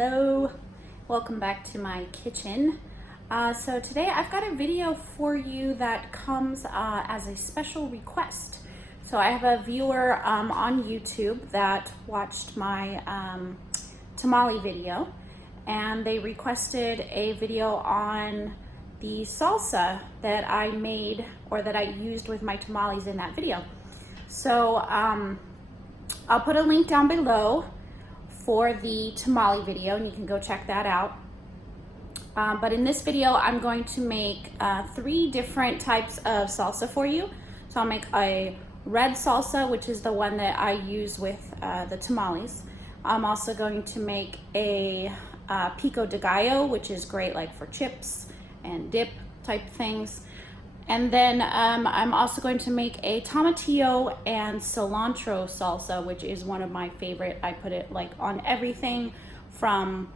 Hello, welcome back to my kitchen. So today I've got a video for you that comes as a special request. So I have a viewer on YouTube that watched my tamale video, and they requested a video on the salsa that I made or that I used with my tamales in that video. So I'll put a link down below for the tamale video and you can go check that out. But in this video I'm going to make 3 different types of salsa for you. So I'll make a red salsa, which is the one that I use with the tamales. I'm also going to make a Pico de Gallo, which is great like for chips and dip type things. And then I'm also going to make a tomatillo and cilantro salsa, which is one of my favorite. I put it like on everything from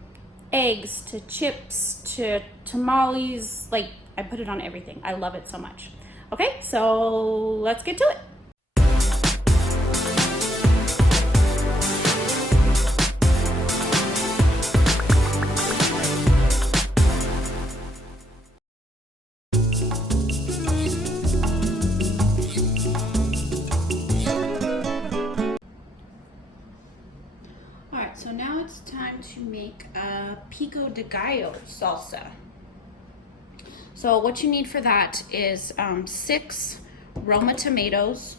eggs to chips to tamales. Like I put it on everything. I love it so much. Okay, so let's get to it. So now it's time to make a Pico de Gallo salsa. So what you need for that is 6 Roma tomatoes,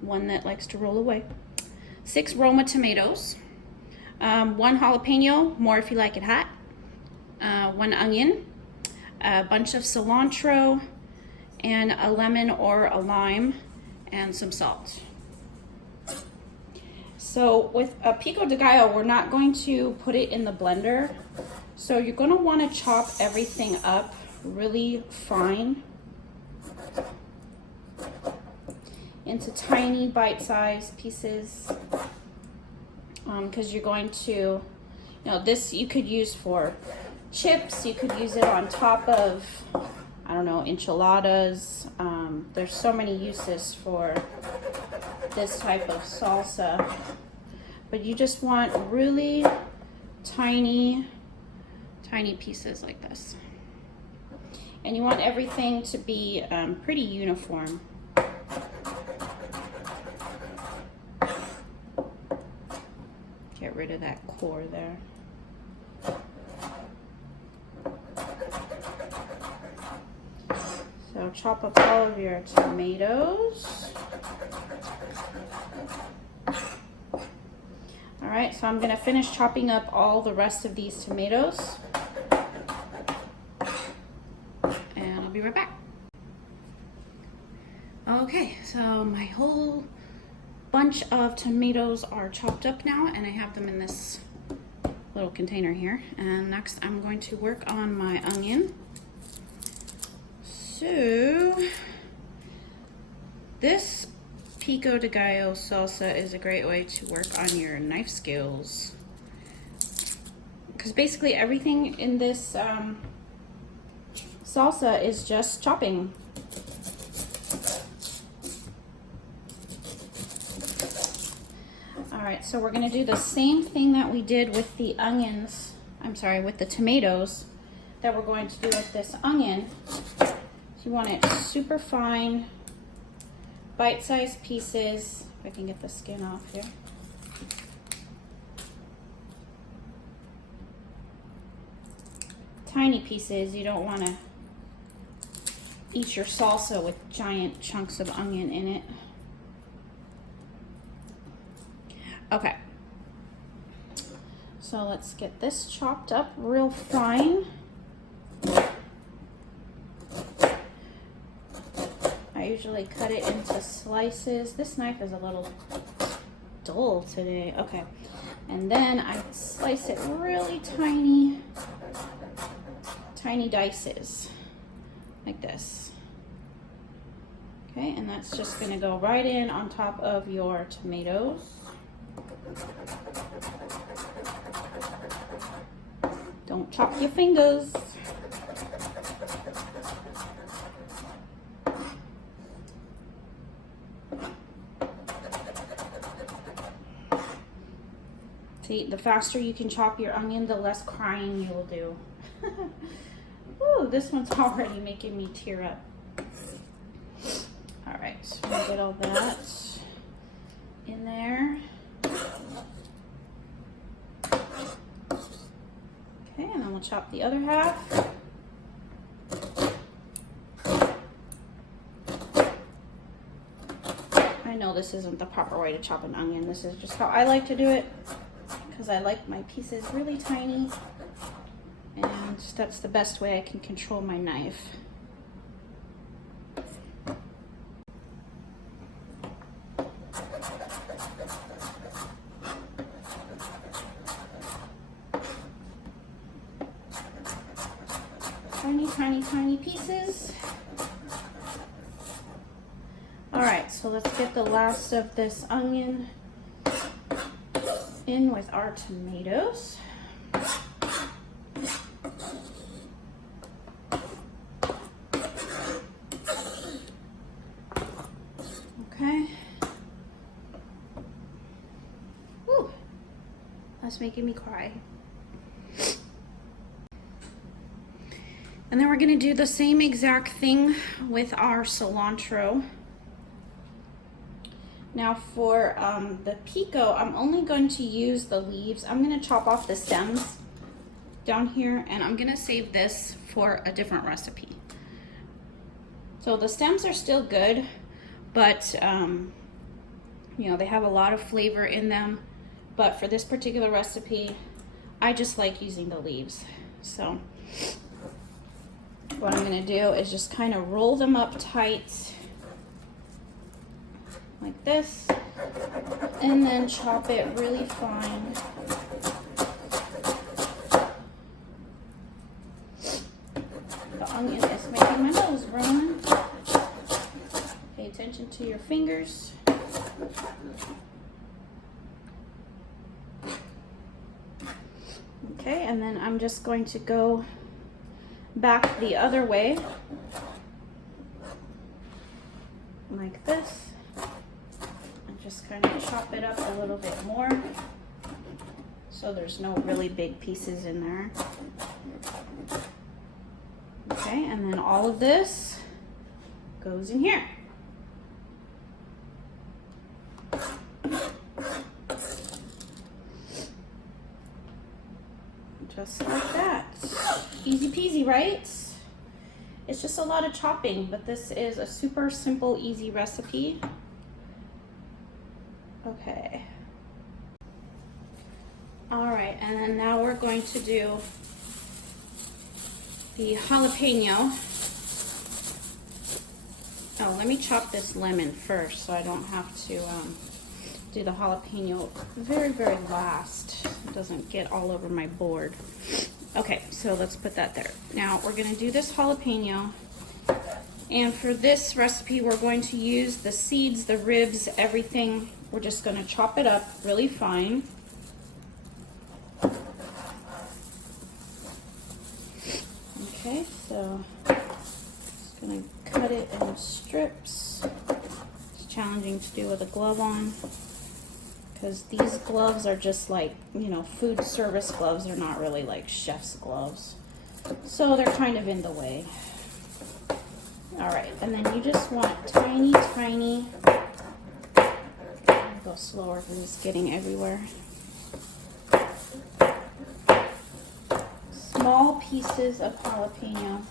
one that likes to roll away, 6 Roma tomatoes, 1 jalapeno, more if you like it hot, 1 onion, a bunch of cilantro, and a lemon or a lime, and some salt. So with a Pico de Gallo, we're not going to put it in the blender. So you're going to want to chop everything up really fine into tiny bite-sized pieces. Because you're going to, this you could use for chips. You could use it on top of, I don't know, enchiladas. There's so many uses for this type of salsa, but you just want really tiny pieces like this, and you want everything to be pretty uniform. Get rid of that core there. So chop up all of your tomatoes. All right, so I'm gonna finish chopping up all the rest of these tomatoes, and I'll be right back. Okay, so my whole bunch of tomatoes are chopped up now, and I have them in this little container here. And next I'm going to work on my onion. So this Pico de Gallo salsa is a great way to work on your knife skills, because basically everything in this salsa is just chopping. All right, so we're gonna do the same thing that we did with the onions, with the tomatoes, that we're going to do with this onion. So you want it super fine, bite-sized pieces. If I can get the skin off here. Tiny pieces. You don't want to eat your salsa with giant chunks of onion in it. Okay. So let's get this chopped up real fine. I usually cut it into slices. This knife is a little dull today. Okay. And then I slice it really tiny dices like this. Okay, and that's just gonna go right in on top of your tomatoes. Don't chop your fingers. See, the faster you can chop your onion, the less crying you will do. Ooh, this one's already making me tear up. All right, so we'll get all that in there. Okay, and then we'll chop the other half. I know this isn't the proper way to chop an onion. This is just how I like to do it because I like my pieces really tiny, and that's the best way I can control my knife. Tiny, tiny, tiny pieces. All right, so let's get the last of this onion in with our tomatoes. Okay. Whew, that's making me cry. And then we're gonna do the same exact thing with our cilantro. Now for the pico, I'm only going to use the leaves. I'm gonna chop off the stems down here, and I'm gonna save this for a different recipe. So the stems are still good, but you know, they have a lot of flavor in them. But for this particular recipe, I just like using the leaves. So what I'm gonna do is just kind of roll them up tight like this, and then chop it really fine. The onion is making my nose run. Pay attention to your fingers. Okay, and then I'm just going to go back the other way like this, and just kind of chop it up a little bit more so there's no really big pieces in there. Okay, and then all of this goes in here. Just like that. Easy peasy, right? It's just a lot of chopping, but this is a super simple, easy recipe. Okay. All right, and then now we're going to do the jalapeno. Oh, let me chop this lemon first so I don't have to do the jalapeno very, very last. It doesn't get all over my board. Okay, so let's put that there. Now we're gonna do this jalapeno, and for this recipe we're going to use the seeds, the ribs, everything. We're just gonna chop it up really fine. Okay, so just gonna cut it in strips. It's challenging to do with a glove on, because these gloves are just like, you know, food service gloves. They're not really like chef's gloves. So they're kind of in the way. All right, and then you just want tiny, tiny, go slower because it's getting everywhere. Small pieces of jalapeno.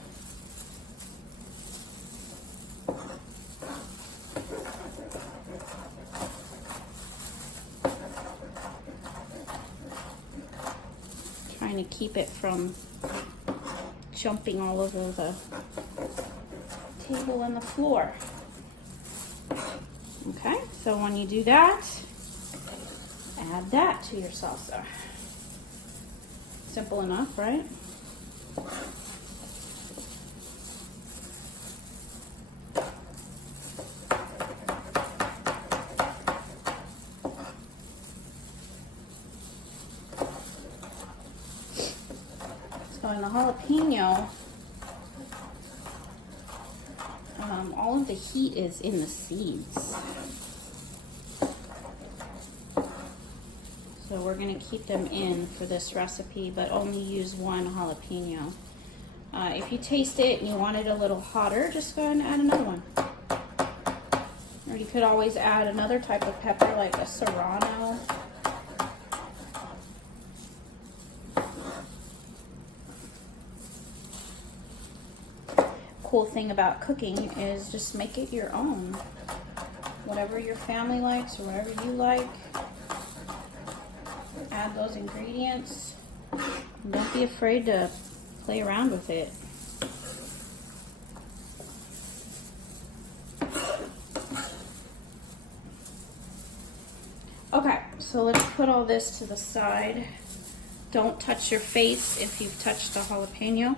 Trying to keep it from jumping all over the table and the floor. Okay, so when you do that, add that to your salsa. Simple enough, right? So in the jalapeno, all of the heat is in the seeds. So So we're gonna keep them in for this recipe, but only use one jalapeno. If you taste it and you want it a little hotter, just go ahead and add another one. Or you could always add another type of pepper like a serrano. Cool thing about cooking is just make it your own. Whatever your family likes or whatever you like, add those ingredients. And don't be afraid to play around with it. Okay, so let's put all this to the side. Don't touch your face if you've touched the jalapeno.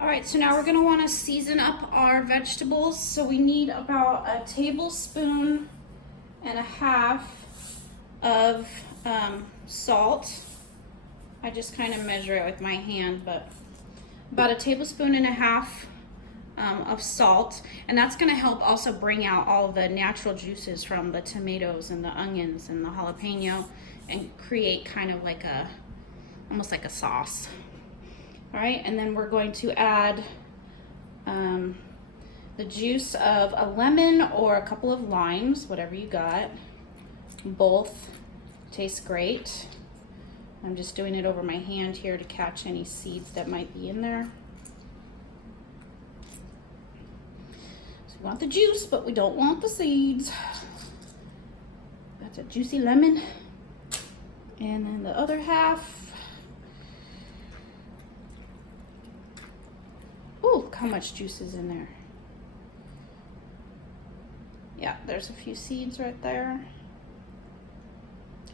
All right, so now we're gonna wanna season up our vegetables. So we need about a tablespoon and a half of salt. I just kind of measure it with my hand, but about a tablespoon and a half of salt. And that's gonna help also bring out all of the natural juices from the tomatoes and the onions and the jalapeno and create kind of like almost like a sauce. All right, and then we're going to add the juice of a lemon or a couple of limes, whatever you got. Both taste great. I'm just doing it over my hand here to catch any seeds that might be in there. So we want the juice, but we don't want the seeds. That's a juicy lemon. And then the other half. Ooh, look how much juice is in there. Yeah, there's a few seeds right there.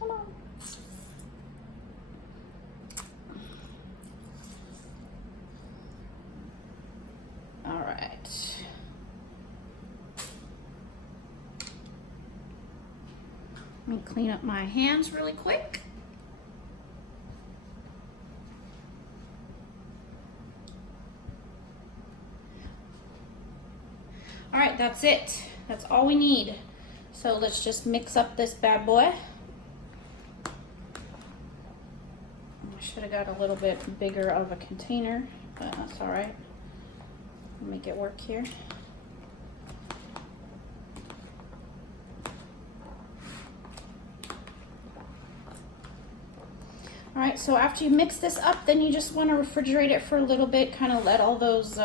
Come on. All right. Let me clean up my hands really quick. All right, that's it. That's all we need. So let's just mix up this bad boy. I should have got a little bit bigger of a container, but that's all right. I'll make it work here. All right, so after you mix this up, then you just want to refrigerate it for a little bit, kind of let all those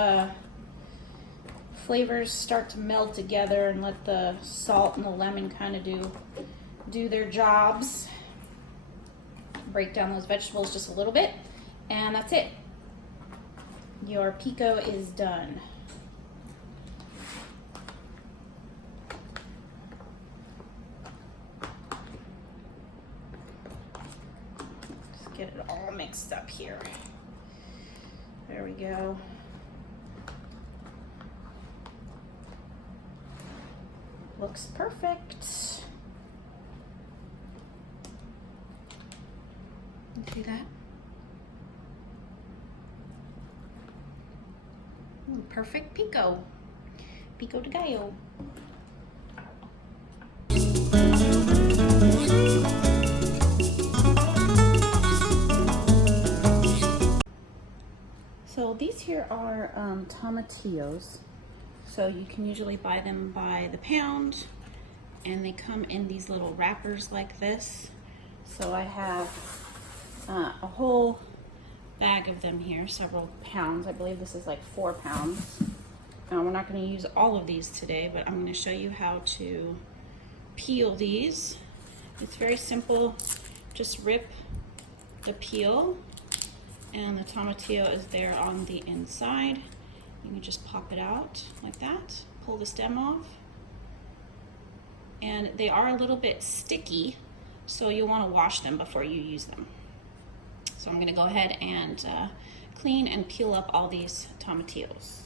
flavors start to meld together and let the salt and the lemon kind of do their jobs. Break down those vegetables just a little bit, and that's it. Your pico is done. Just get it all mixed up here. There we go. Looks perfect. See that? Perfect pico. Pico de Gallo. So these here are tomatillos. So you can usually buy them by the pound, and they come in these little wrappers like this. So I have a whole bag of them here, several pounds. I believe this is like 4 pounds. We're not going to use all of these today, but I'm going to show you how to peel these. It's very simple. Just rip the peel, and the tomatillo is there on the inside. You can just pop it out like that, pull the stem off. And they are a little bit sticky, so you'll want to wash them before you use them. So I'm going to go ahead and clean and peel up all these tomatillos.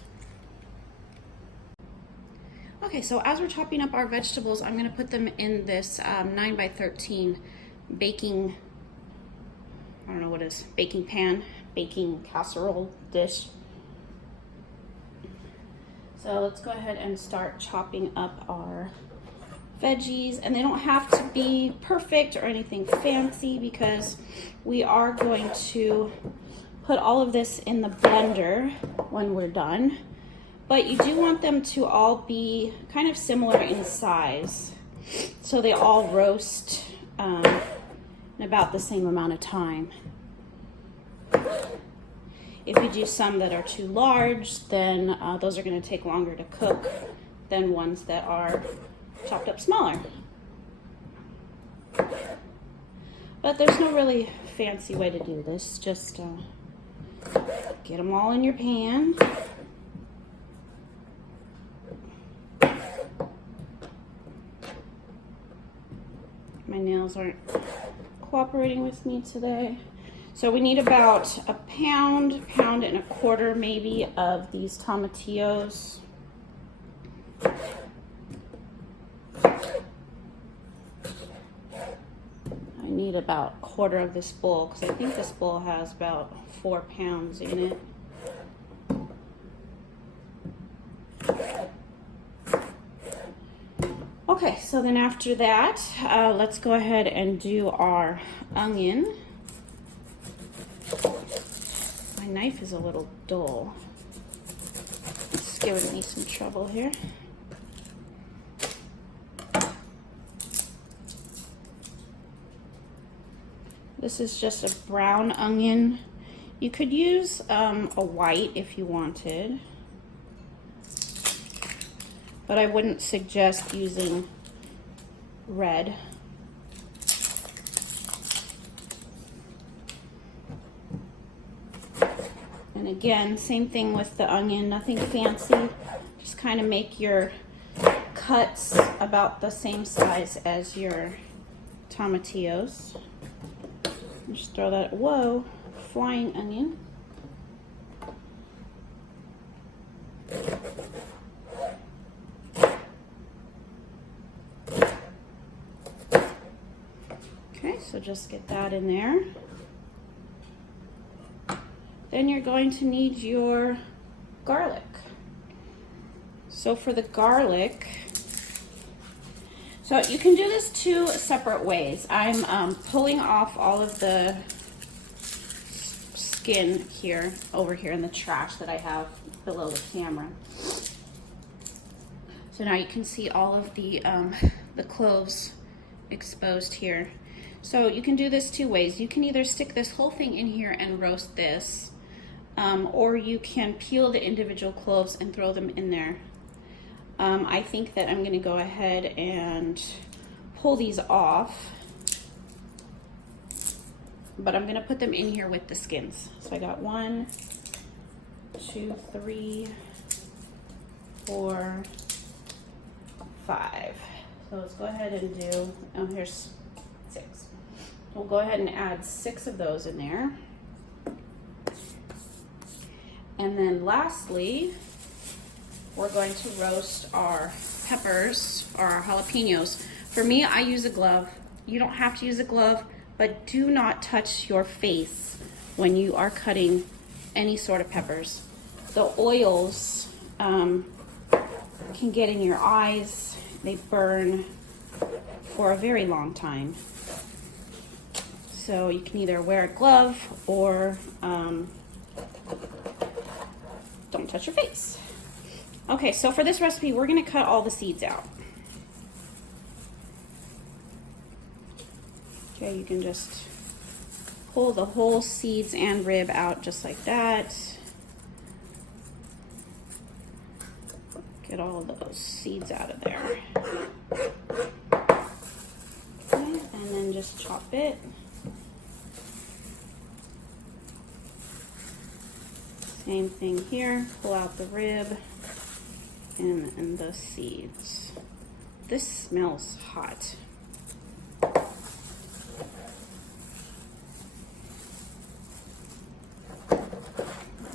Okay, so as we're chopping up our vegetables, I'm going to put them in this 9 by 13 baking, I don't know what it is, baking pan, baking casserole dish. So let's go ahead and start chopping up our veggies, and they don't have to be perfect or anything fancy because we are going to put all of this in the blender when we're done. But you do want them to all be kind of similar in size, so they all roast in about the same amount of time. If you do some that are too large, then those are going to take longer to cook than ones that are chopped up smaller. But there's no really fancy way to do this. Just get them all in your pan. My nails aren't cooperating with me today. So we need about a pound and a quarter maybe of these tomatillos. I need about a quarter of this bowl because I think this bowl has about 4 pounds in it. Okay, so then after that, let's go ahead and do our onion. My knife is a little dull. It's giving me some trouble here. This is just a brown onion. You could use a white if you wanted, but I wouldn't suggest using red. And again, same thing with the onion, nothing fancy. Just kind of make your cuts about the same size as your tomatillos. Just throw that, whoa, flying onion. Okay, so just get that in there. Then you're going to need your garlic. So for the garlic, so you can do this 2 separate ways. I'm pulling off all of the skin here, over here in the trash that I have below the camera. So now you can see all of the cloves exposed here. So you can do this 2 ways. You can either stick this whole thing in here and roast this, or you can peel the individual cloves and throw them in there. I think that I'm going to go ahead and pull these off, but I'm going to put them in here with the skins. So I got 1, 2, 3, 4, 5. So let's go ahead and do, oh, here's 6. We'll go ahead and add 6 of those in there. And then lastly, we're going to roast our peppers, or our jalapenos. For me, I use a glove. You don't have to use a glove, but do not touch your face when you are cutting any sort of peppers. The oils can get in your eyes. They burn for a very long time. So you can either wear a glove or don't touch your face. Okay, so for this recipe, we're going to cut all the seeds out. Okay, you can just pull the whole seeds and rib out just like that. Get all of those seeds out of there. Okay, and then just chop it. Same thing here, pull out the rib and the seeds. This smells hot.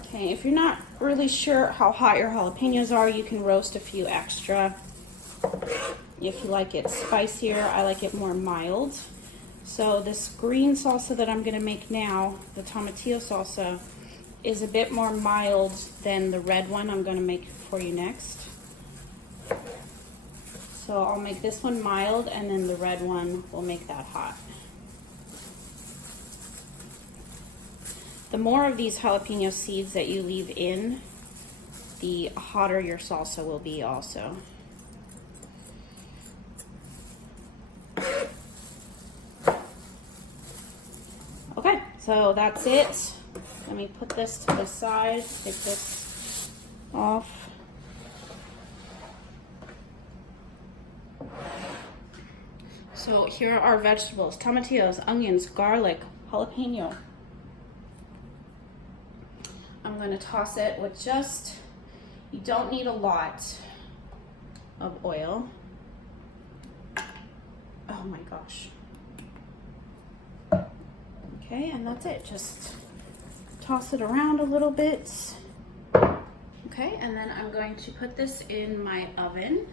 Okay, if you're not really sure how hot your jalapenos are, you can roast a few extra. If you like it spicier, I like it more mild. So this green salsa that I'm gonna make now, the tomatillo salsa, is a bit more mild than the red one I'm going to make for you next. So I'll make this one mild, and then the red one will make that hot. The more of these jalapeno seeds that you leave in, the hotter your salsa will be also. Okay, so that's it. Let me put this to the side, take this off. So here are our vegetables: tomatillos, onions, garlic, jalapeno. I'm going to toss it with just, you don't need a lot of oil. Oh my gosh. Okay, and that's it. Just toss it around a little bit. Okay, and then I'm going to put this in my oven.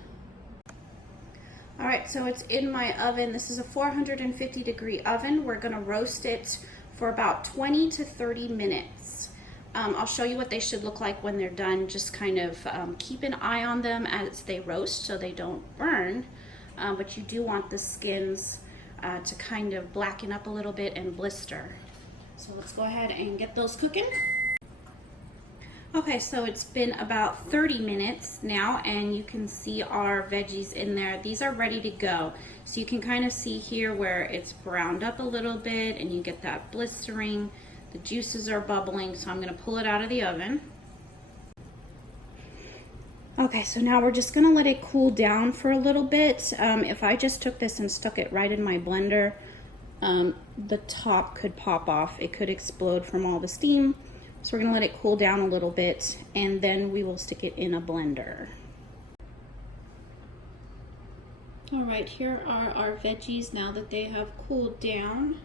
All right, so it's in my oven. This is a 450-degree oven. We're gonna roast it for about 20 to 30 minutes. I'll show you what they should look like when they're done. Just kind of keep an eye on them as they roast so they don't burn, but you do want the skins to kind of blacken up a little bit and blister. So let's go ahead and get those cooking. Okay, so it's been about 30 minutes now, and you can see our veggies in there. These are ready to go. So you can kind of see here where it's browned up a little bit and you get that blistering. The juices are bubbling, so I'm gonna pull it out of the oven. Okay, so now we're just gonna let it cool down for a little bit. If I just took this and stuck it right in my blender, the top could pop off. It could explode from all the steam. So we're gonna let it cool down a little bit, and then we will stick it in a blender. All right, here are our veggies now that they have cooled down.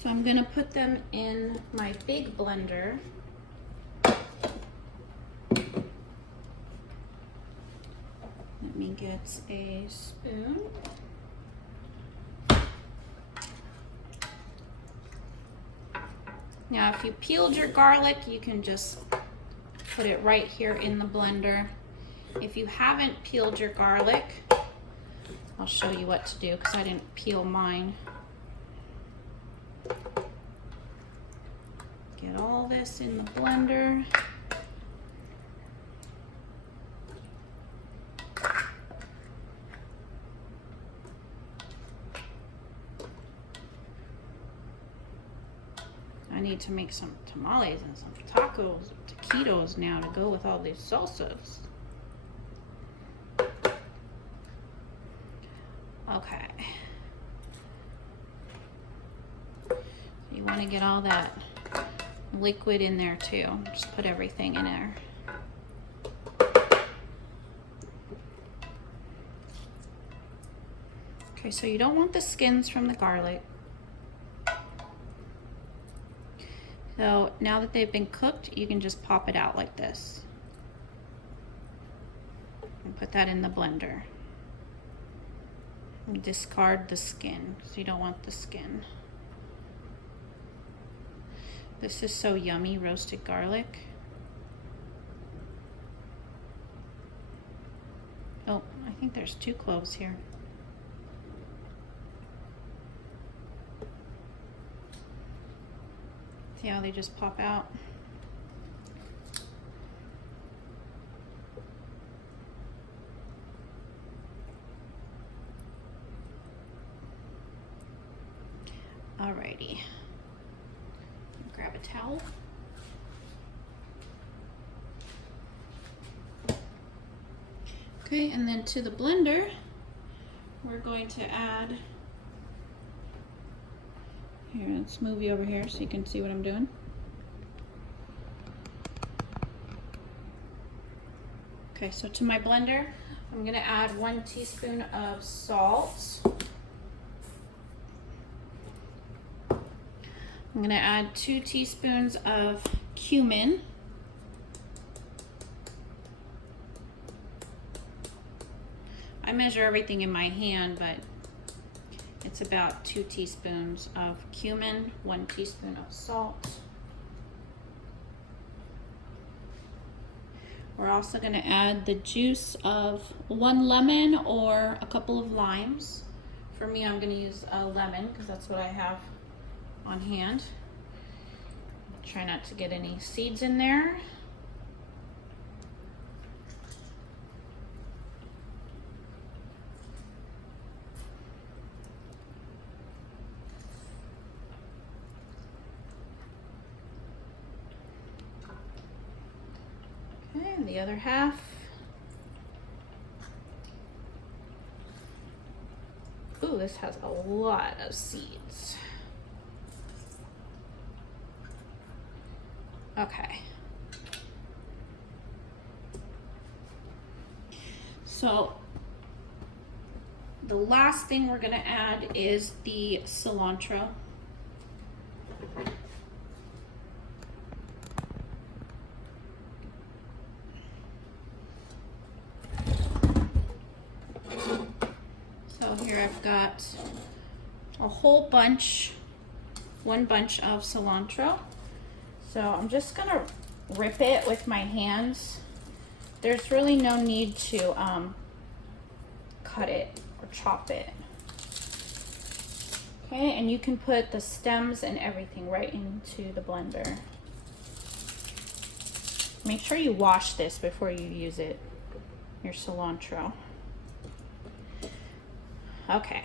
So I'm gonna put them in my big blender. Let me get a spoon. Now, if you peeled your garlic, you can just put it right here in the blender. If you haven't peeled your garlic, I'll show you what to do because I didn't peel mine. Get all this in the blender. I need to make some tamales and some tacos, taquitos now to go with all these salsas. Okay. You want to get all that liquid in there too. Just put everything in there. Okay, so you don't want the skins from the garlic. So now that they've been cooked, you can just pop it out like this. And put that in the blender. And discard the skin, because you don't want the skin. This is so yummy, roasted garlic. Oh, I think there's 2 cloves here. See how they just pop out? Alrighty. Grab a towel. Okay, and then to the blender, we're going to add, here, let's move you over here so you can see what I'm doing. Okay, so to my blender, I'm gonna add 1 teaspoon of salt. I'm gonna add 2 teaspoons of cumin. I measure everything in my hand, but it's about 2 teaspoons of cumin, 1 teaspoon of salt. We're also going to add the juice of 1 lemon or a couple of limes. For me, I'm going to use a lemon because that's what I have on hand. Try not to get any seeds in there. Okay, and the other half. Ooh, this has a lot of seeds. Okay. So the last thing we're gonna add is the cilantro. So here I've got a whole bunch, 1 bunch of cilantro. So I'm just gonna rip it with my hands. There's really no need to cut it or chop it. Okay, and you can put the stems and everything right into the blender. Make sure you wash this before you use it, your cilantro. Okay.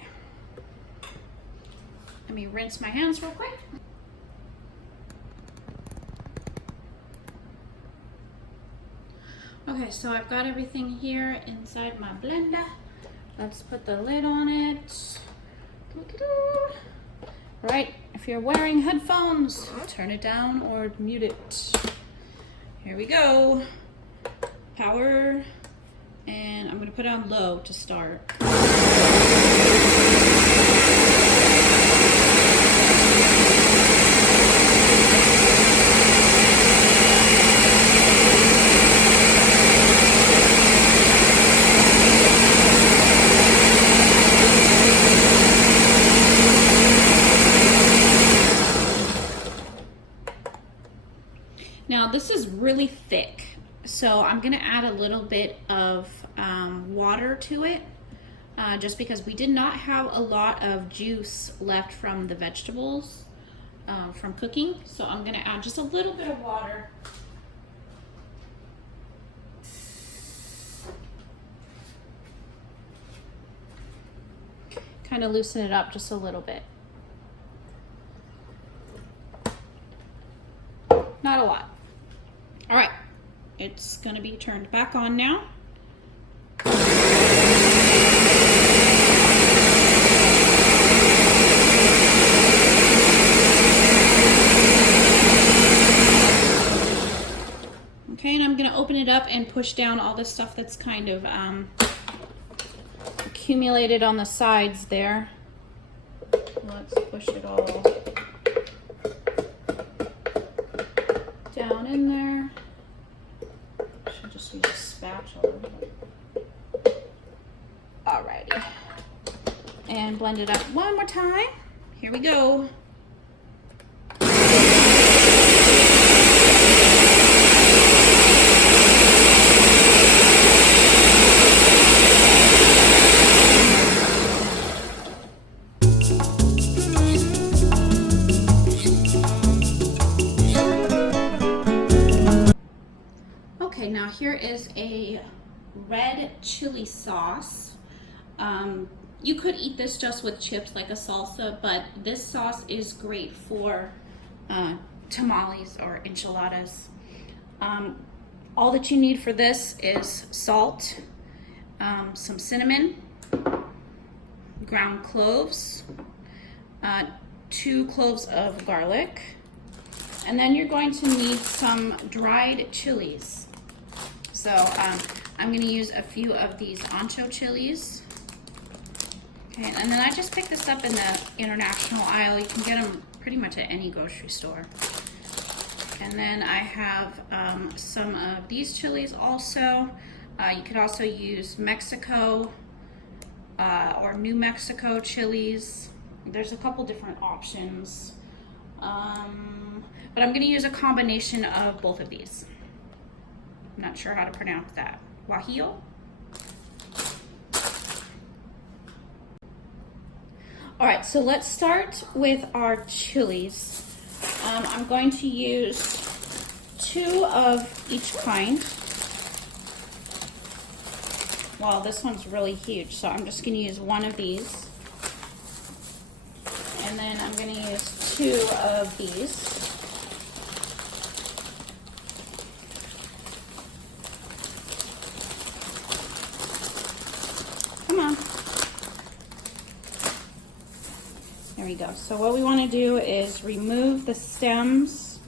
Let me rinse my hands real quick. Okay, so I've got everything here inside my blender. Let's put the lid on it. Right, if you're wearing headphones, turn it down or mute it. Here we go. Power, and I'm gonna put it on low to start. Now this is really thick, so I'm gonna add a little bit of water to it, just because we did not have a lot of juice left from the vegetables from cooking. So I'm gonna add just a little bit of water. Kind of loosen it up just a little bit. Not a lot. All right, it's gonna be turned back on now. Okay, and I'm gonna open it up and push down all the stuff that's kind of accumulated on the sides there. Let's push it all down in there. Should just use a spatula. Alrighty. And blend it up one more time. Here we go. Okay, now here is a red chili sauce. You could eat this just with chips like a salsa, but this sauce is great for tamales or enchiladas. All that you need for this is salt, some cinnamon, ground cloves, 2 cloves of garlic, and then you're going to need some dried chilies. So I'm going to use a few of these ancho chilies. Okay, and then I just picked this up in the international aisle. You can get them pretty much at any grocery store. And then I have some of these chilies also. You could also use Mexico or New Mexico chilies. There's a couple different options. But I'm going to use a combination of both of these. I'm not sure how to pronounce that. Guajillo? All right, so let's start with our chilies. I'm going to use 2 of each kind. Well, this one's really huge, so I'm just going to use 1 of these. And then I'm going to use 2 of these. Come on. There we go. So what we want to do is remove the stems.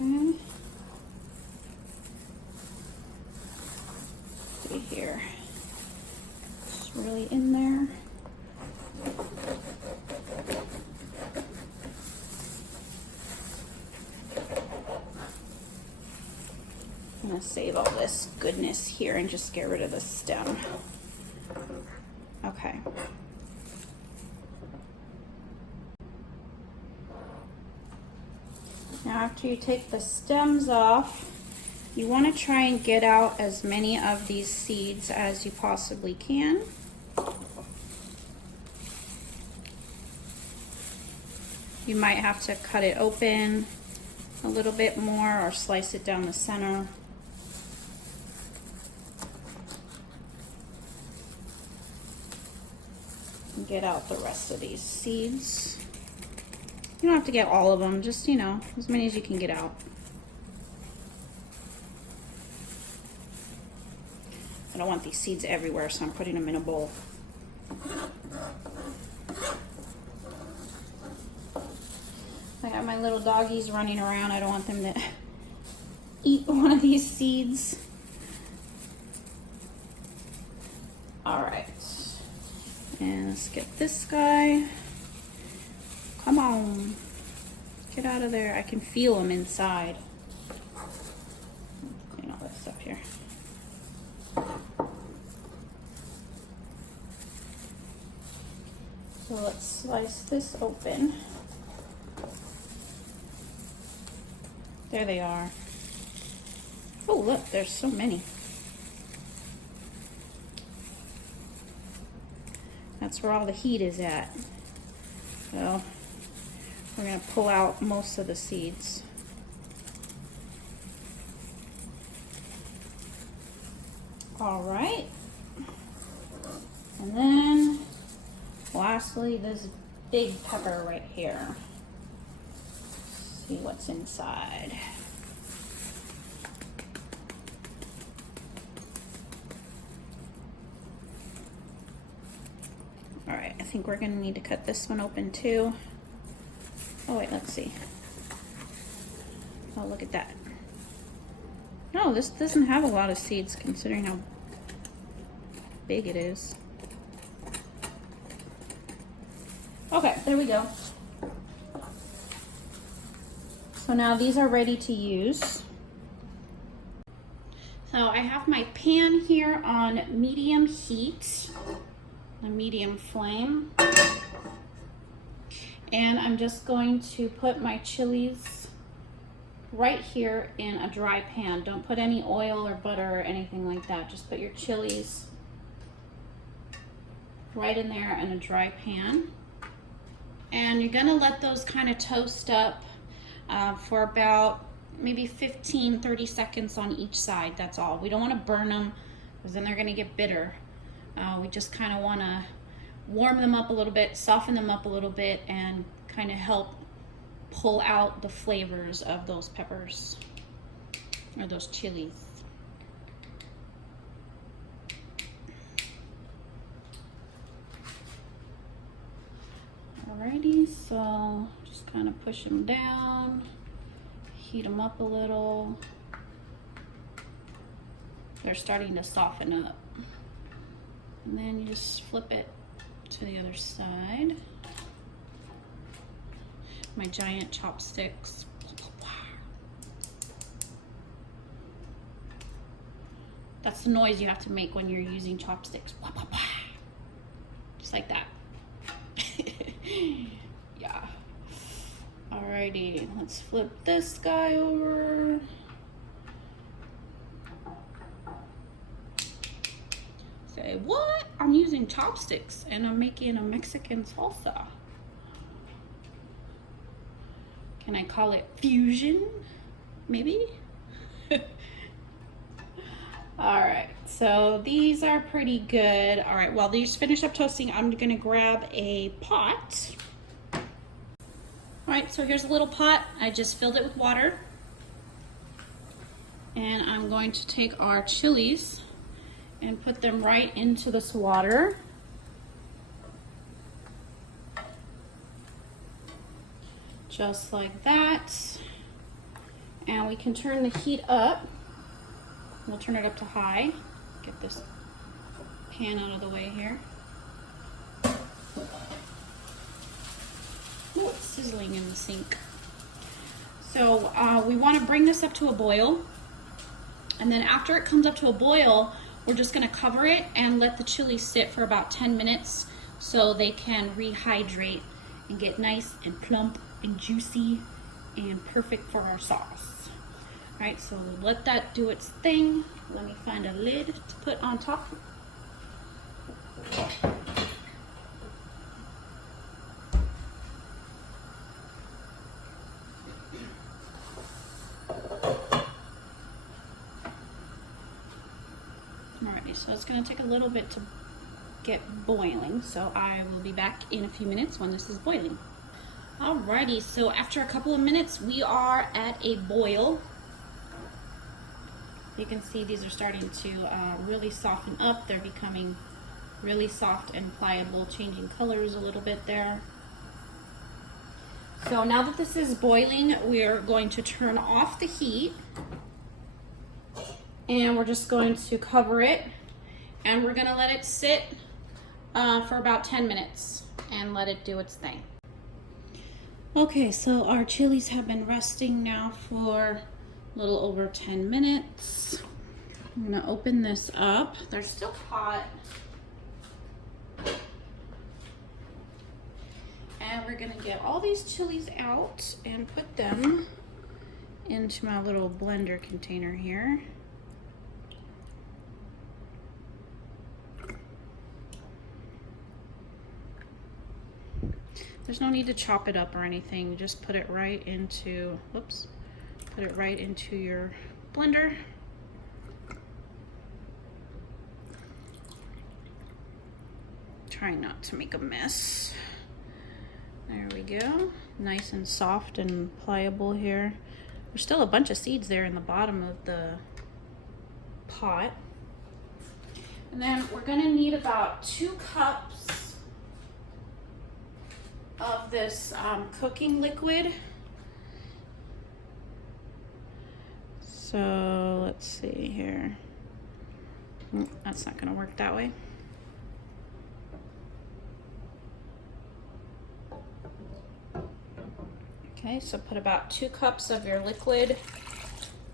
Okay. See here. It's really in there. I'm gonna save all this goodness here and just get rid of the stem. Okay. Now after you take the stems off, you want to try and get out as many of these seeds as you possibly can. You might have to cut it open a little bit more or slice it down the center. And get out the rest of these seeds. You don't have to get all of them, just, you know, as many as you can get out. I don't want these seeds everywhere, so I'm putting them in a bowl. I got my little doggies running around. I don't want them to eat one of these seeds. All right. And let's get this guy. Come on. Get out of there. I can feel them inside. Clean all this up here. So let's slice this open. There they are. Oh, look, there's so many. That's where all the heat is at. So we're going to pull out most of the seeds. All right. And then lastly, this big pepper right here. See what's inside. All right, I think we're gonna need to cut this one open too. Oh wait, let's see. Oh, look at that. No, this doesn't have a lot of seeds considering how big it is. Okay, there we go. So now these are ready to use. So I have my pan here on medium heat, a medium flame. And I'm just going to put my chilies right here in a dry pan. Don't put any oil or butter or anything like that. Just put your chilies right in there in a dry pan. And you're gonna let those kind of toast up for about maybe 15-30 seconds on each side. That's all. We don't want to burn them because then they're going to get bitter. We just kind of want to warm them up a little bit, soften them up a little bit, and kind of help pull out the flavors of those peppers or those chilies. Alrighty, so just kind of push them down, heat them up a little. They're starting to soften up. And then you just flip it to the other side. My giant chopsticks. That's the noise you have to make when you're using chopsticks. like that. Yeah. Alrighty, let's flip this guy over. Say, what? I'm using chopsticks and I'm making a Mexican salsa. Can I call it fusion? Maybe? All right, so these are pretty good. All right, while these finish up toasting, I'm gonna grab a pot. All right, so here's a little pot. I just filled it with water. And I'm going to take our chilies and put them right into this water. Just like that. And we can turn the heat up. We'll turn it up to high. Get this pan out of the way here. Oh, it's sizzling in the sink. So we want to bring this up to a boil. And then after it comes up to a boil, we're just going to cover it and let the chili sit for about 10 minutes so they can rehydrate and get nice and plump and juicy and perfect for our sauce. All right, so let that do its thing. Let me find a lid to put on top. Alrighty, so it's going to take a little bit to get boiling, so I will be back in a few minutes when this is boiling. Alrighty, so after a couple of minutes, we are at a boil. You can see these are starting to really soften up. They're becoming really soft and pliable, changing colors a little bit there. So now that this is boiling, we're going to turn off the heat. And we're just going to cover it. And we're going to let it sit for about 10 minutes and let it do its thing. Okay, so our chilies have been resting now for a little over 10 minutes. I'm gonna open this up. They're still hot. And we're gonna get all these chilies out and put them into my little blender container here. There's no need to chop it up or anything. Just put it right into, whoops, put it right into your blender. Trying not to make a mess. There we go. Nice and soft and pliable here. There's still a bunch of seeds there in the bottom of the pot. And then we're gonna need about 2 cups of this cooking liquid. So let's see here. That's not gonna work that way. Okay, so put about 2 cups of your liquid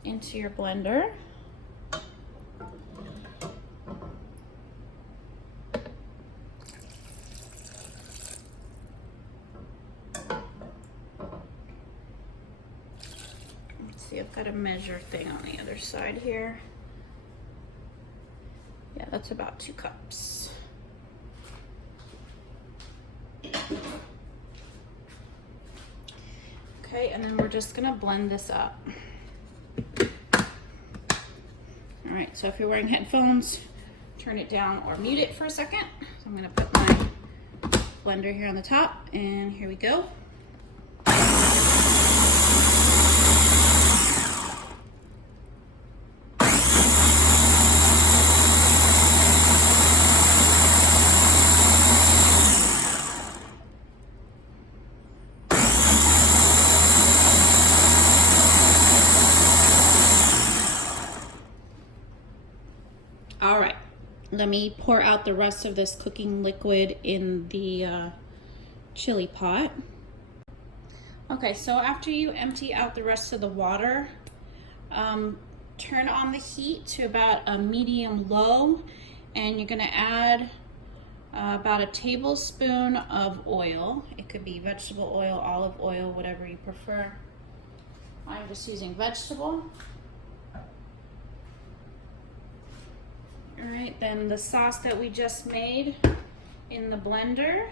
into your blender. See, I've got a measure thing on the other side here. Yeah, that's about 2 cups. Okay, and then we're just gonna blend this up. All right, so if you're wearing headphones, turn it down or mute it for a second. So I'm gonna put my blender here on the top, and here we go. All right, let me pour out the rest of this cooking liquid in the chili pot. Okay, so after you empty out the rest of the water, turn on the heat to about a medium low, and you're gonna add about a tablespoon of oil. It could be vegetable oil, olive oil, whatever you prefer. I'm just using vegetable. All right, then the sauce that we just made in the blender.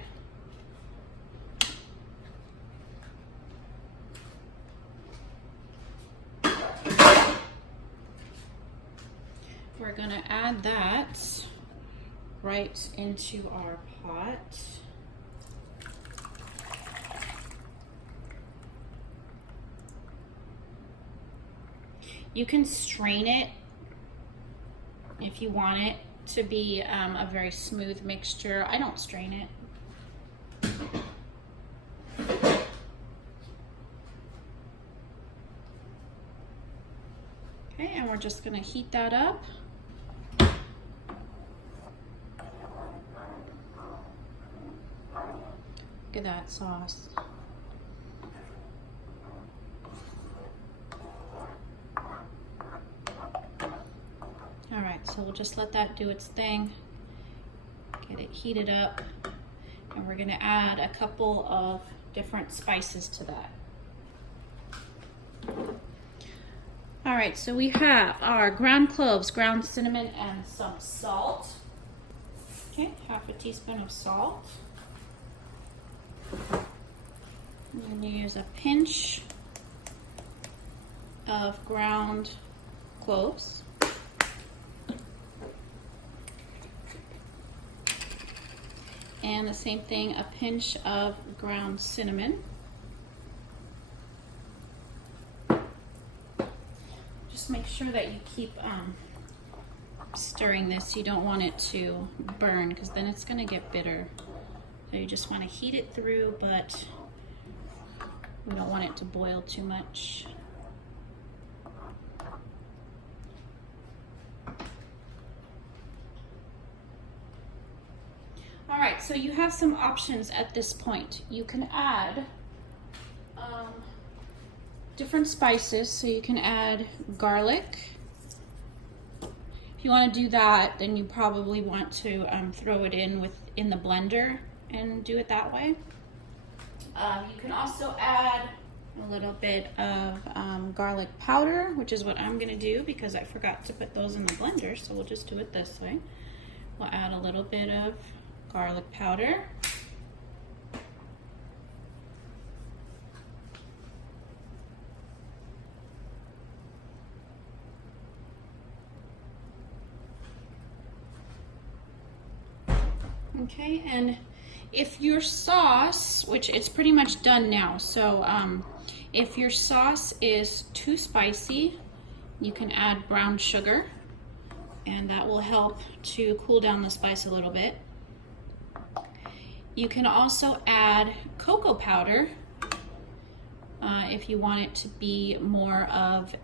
We're gonna add that right into our pot. You can strain it if you want it to be a very smooth mixture. I don't strain it. Okay, and we're just gonna heat that up. Look at that sauce. All right, so we'll just let that do its thing. Get it heated up. And we're gonna add a couple of different spices to that. All right, so we have our ground cloves, ground cinnamon, and some salt. Okay, half a teaspoon of salt. I'm going to use a pinch of ground cloves. And the same thing, a pinch of ground cinnamon. Just make sure that you keep stirring this. You don't want it to burn because then it's going to get bitter. So you just want to heat it through, but we don't want it to boil too much. All right, so you have some options at this point. You can add different spices. So you can add garlic. If you want to do that, then you probably want to throw it in the blender and do it that way. You can also add a little bit of garlic powder, which is what I'm going to do because I forgot to put those in the blender, so we'll just do it this way. We'll add a little bit of garlic powder. Okay, and if your sauce, which it's pretty much done now, so if your sauce is too spicy, you can add brown sugar, and that will help to cool down the spice a little bit. You can also add cocoa powder if you want it to be more of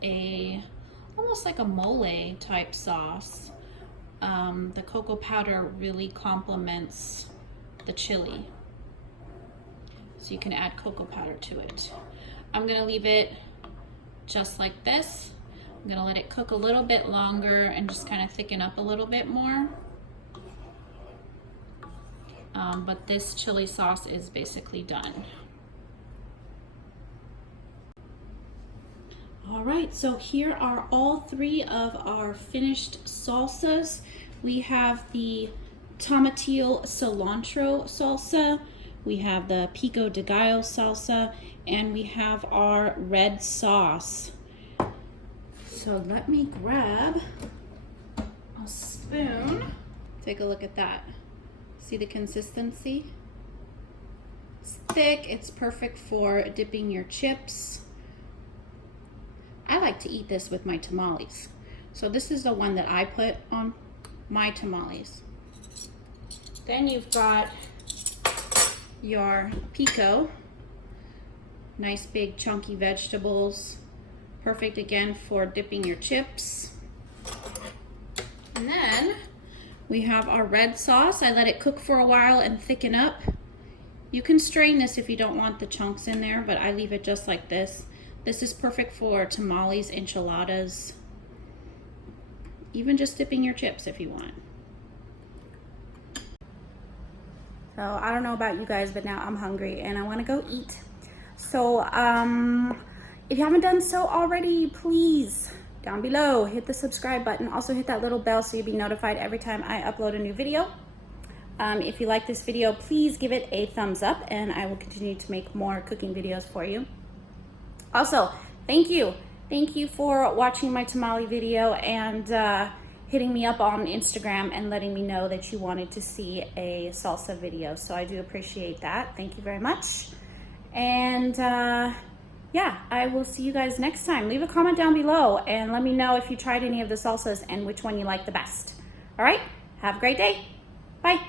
almost like a mole type sauce. The cocoa powder really complements the chili. So you can add cocoa powder to it. I'm gonna leave it just like this. I'm gonna let it cook a little bit longer and just kind of thicken up a little bit more. But this chili sauce is basically done. All right, so here are all three of our finished salsas. We have the Tomatillo Cilantro Salsa, we have the Pico de Gallo Salsa, and we have our red sauce. So let me grab a spoon. Take a look at that. See the consistency? It's thick, it's perfect for dipping your chips. I like to eat this with my tamales. So this is the one that I put on my tamales. Then you've got your pico. Nice big chunky vegetables. Perfect again for dipping your chips. And then we have our red sauce. I let it cook for a while and thicken up. You can strain this if you don't want the chunks in there, but I leave it just like this. This is perfect for tamales, enchiladas, even just dipping your chips if you want. So I don't know about you guys, but now I'm hungry and I want to go eat. So if you haven't done so already, please, down below, hit the subscribe button. Also hit that little bell so you'll be notified every time I upload a new video. If you like this video, please give it a thumbs up and I will continue to make more cooking videos for you. Also, thank you. Thank you for watching my tamale video and hitting me up on Instagram and letting me know that you wanted to see a salsa video. So I do appreciate that. Thank you very much. And yeah, I will see you guys next time. Leave a comment down below and let me know if you tried any of the salsas and which one you like the best. All right, have a great day. Bye.